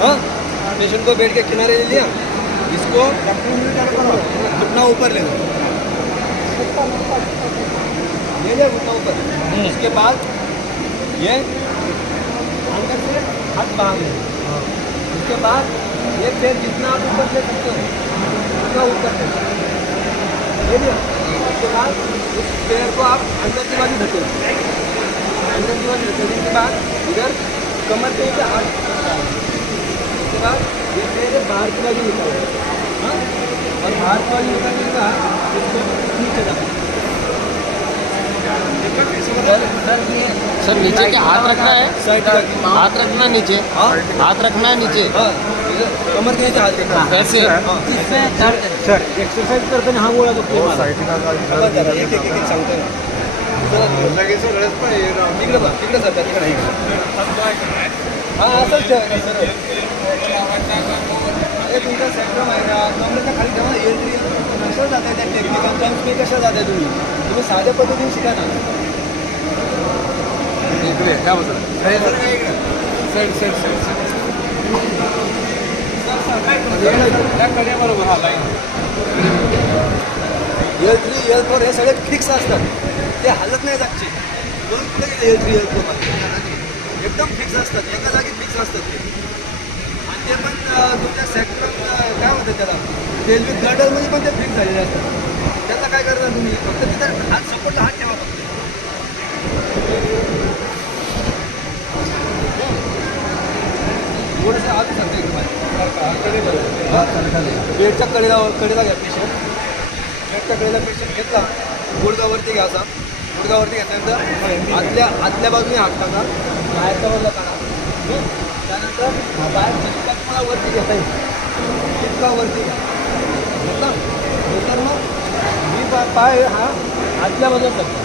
हाँ, पेशेंट को बेड के किनारे ले लिया, इसको घुटना ऊपर ले लो, ले लिया घुटना ऊपर। उसके बाद ये अंदर से हाथ बाहर ले, उसके बाद ये पैर जितना आप ऊपर ले सकते हो उतना ऊपर ले लिया। उसके बाद इस पैर को आप अंदर की बाजू ढकेलो, अंदर की बाजू ढकेलने के बाद इधर कमर पे से हाथ, उसके बाद ये पैर बाहर की बाजू निकालो, हाँ, और बाहर की बाजू निकालने के बाद इसको नीचे डालो। सर नीचे क्या हाथ रखना है? साइड हाथ रखना नीचे, हाँ, हाथ रखना है नीचे। हाँ, कमर के नीचे हाथ रखना। ऐसे सर एक्सरसाइज करताना हा गोळा दुखतो मला. एक सांगतो ना. लगेच रडत पण तिकडे बघ, तिकडे सर तिकडे नाही. हां असंच ठेवायचं सर. हे तुमचा सेक्टम आहे ना, कमरेच्या खाली जेव्हा एंट्री कसं जाताय त्या टेक्निकल टर्म्स मी कसं जाताय तुम्ही साध्या पद्धतीने शिका ना. इकडे काय बघा साईड साईड साईड बरोबर हा लाईन L3 L4 हे सगळे फिक्स असतात, ते हलत नाही जागचे. दोन कुठे गेले L3 L4 एकदम फिक्स असतात, एका जागी फिक्स असतात ते. आणि ते पण तुमच्या सेक्टर काय म्हणतात त्याला रेल्वे गर्डरमध्ये पण ते फिक्स झालेले असतात. त्याचा काय करता तुम्ही फक्त तिथं हात सपोर्टला हात ठेवा फक्त. थोडंसं आत सरते बेडच्या कडेला घ्या पेशंट. बेडच्या कडेला पेशंट घेतला, गुडघावरती घ्यायचा. गुडघावरती घेतल्यानंतर आतल्या बाजूने हात टाका, बाहेरच्या बाजूला काढा. त्यानंतर बाहेर जितका तुम्हाला वरती घेता येईल तितका वरती घ्या. घेतला नंतर मग मी पाय हा आतल्या बाजूला करतो.